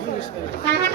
আমি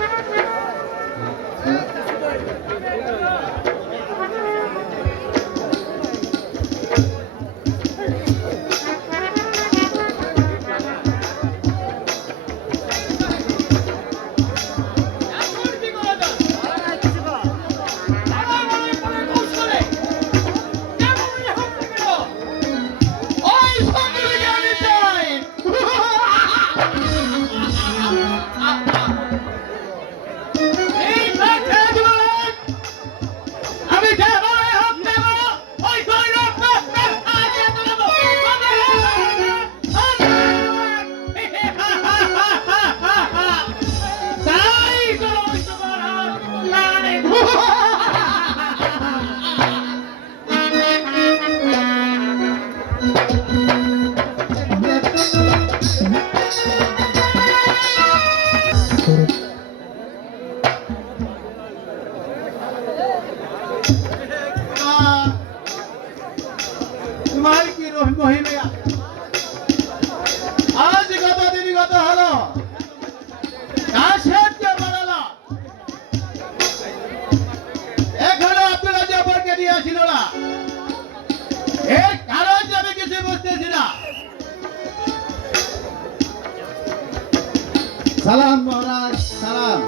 সালাম মহারাজ, সালাম।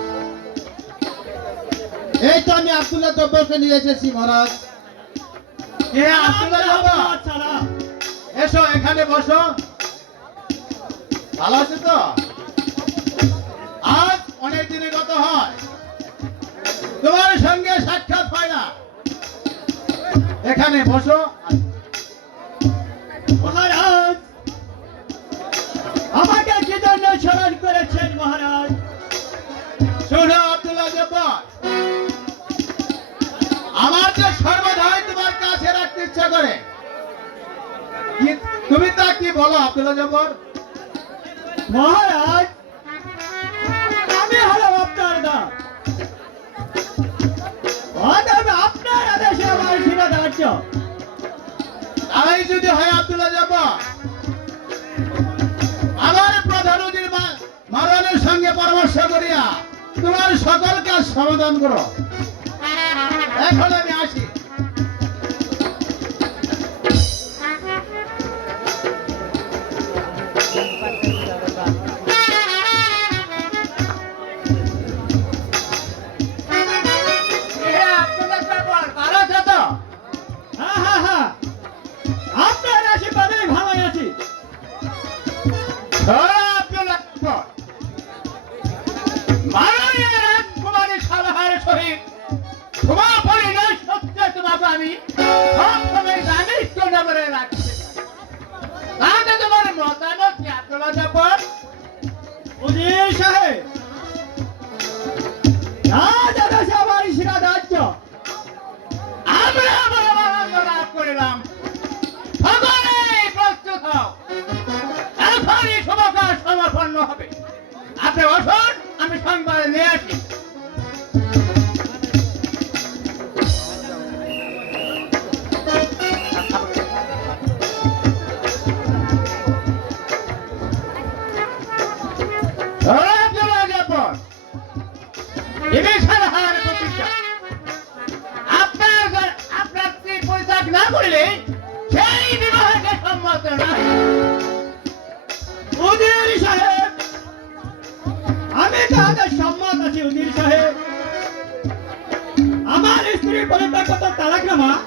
এই তো আমি আব্দুল্লাহ জব্বরকে নিয়ে এসেছি মহারাজ। এসো, এখানে বসো। ভালো আছে তো? আজ অনেক দিনে গত হয়। তোমার সঙ্গে সাক্ষাৎ হয় না। এখানে বসো করেছেন মহারাজ। শোনো আব্দুল্লাহ জব্বর। আমার যে সর্বদাই তোমার কাছে রাখতে ইচ্ছা করে তুমি তা কি বলো আব্দুল্লাহ জব্বর? মহারাজ আমি হলাম আপনার দাস। আপনার আদেশে আমার শিরোধার্য তাই যদি হয় আব্দুল্লাহ জব্বর সঙ্গে পরামর্শ করিয়া তোমার সকলকে সমাধান করো। এখন আমি আসি। আপনি আসুন আমি সংবাদ নিয়ে আসি। చేస్తామా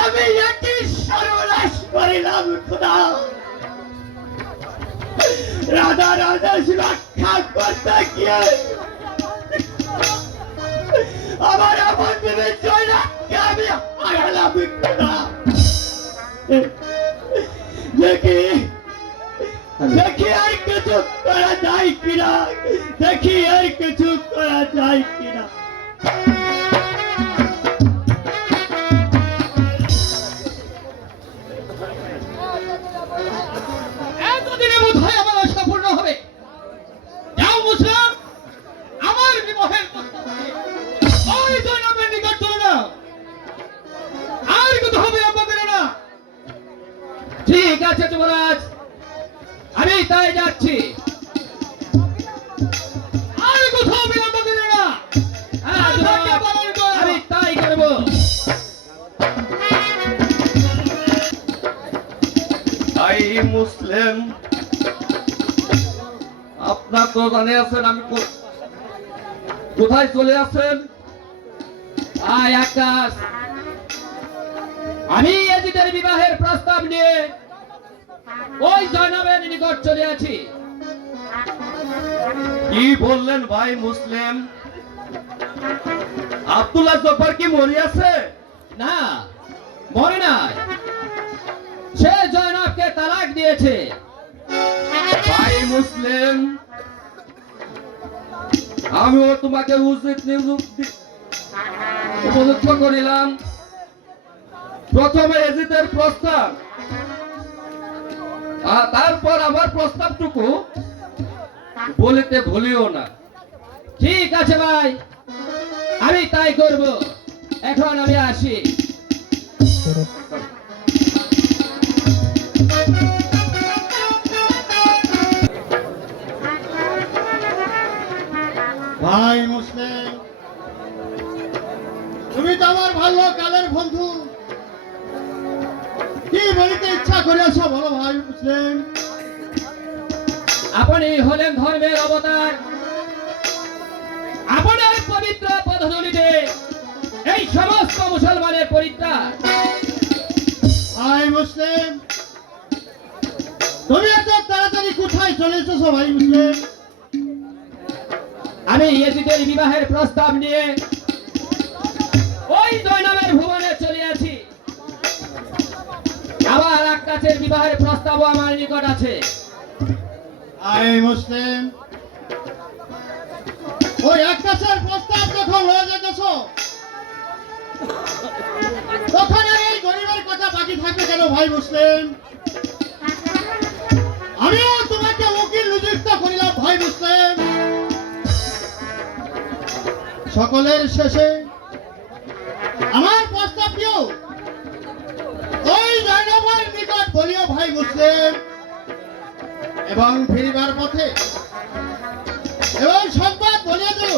আমি একই সর্বনাশ করিলাম, খোদা। রাধা রাধা সুরক্ষা করতে গিয়ে আমার আপন ভেবে জয়নাথকে আমি হারালাম, খোদা। দেখি কিছু করা যায় কিনা? দেখি আর কিছু করা যায় আপনার তো আছেন, আমি কোথায় চলে আকাশ। আমি এজিদের বিবাহের প্রস্তাব নিয়ে ওই জয়নবের নিকট চলে আছি। কি বললেন ভাই মুসলিম? আব্দুল্লাহ জব্বার কি মরিয়াছে না মনে নাই। সে জয়নবকে তালাক দিয়েছে। ভাই মুসলিম আমিও তোমাকে উচিত উপযুক্ত করিলাম। প্রথমে এজিদের প্রস্তাব। আর তারপর আমার প্রস্তাবটুকু বলিতে ভুলিও না। ঠিক আছে ভাই, আমি তাই করব। এখন আমি আসি। মুসলিম। তুমি তো আমার ভালো কালের বন্ধু। কি বলিতে ইচ্ছা করিয়াছ বলো ভাই মুসলিম? আপনি হলেন ধর্মের অবতার। আপনার পবিত্র পদধূলিতে এই সমস্ত মুসলমানের পরিত্রাণ। ভাই মুসলিম তুমি এত তাড়াতাড়ি কোথায় চলে এসেছ ভাই মুসলিম? আমি ইয়েজিদের বিবাহের প্রস্তাব নিয়ে ওই জয়নামের ভুবনে চলে আছি। আবার আকাশের বিবাহের প্রস্তাবও আমার নিকট আছে। ভাই মুসলিম, ওই আকাশের প্রস্তাব যখন হয়ে যেতেছ, তখন আর এই গরিবের কথা বাকি থাকবে কেন ভাই মুসলিম? আমিও সকলের শেষে আমার প্রস্তাবটিও ওই জয়নবর নিকট বলিও ভাই মুসলিম। এবং ফিরিবার পথে এবং সংবাদ বলিয়া দিল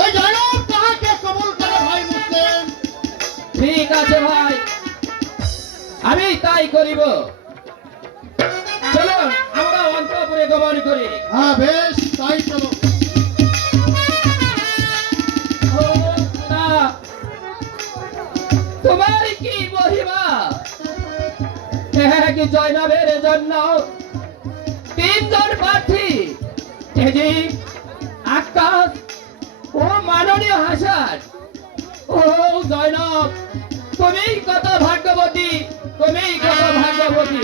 ওই জনক তাহাকে কবুল করে ভাই মুসলিম। ঠিক আছে ভাই। আমি তাই করিব। চলো আমরা অন্তপুরে গমন করি। হ্যাঁ বেশ তাই চলো। এক জয়নবের জন্য তিনজন প্রার্থী। তেজি আকাশ ও মাননীয় হাসান ও জয়নব তুমি কত ভাগ্যবতী তুমি কত ভাগ্যবতী।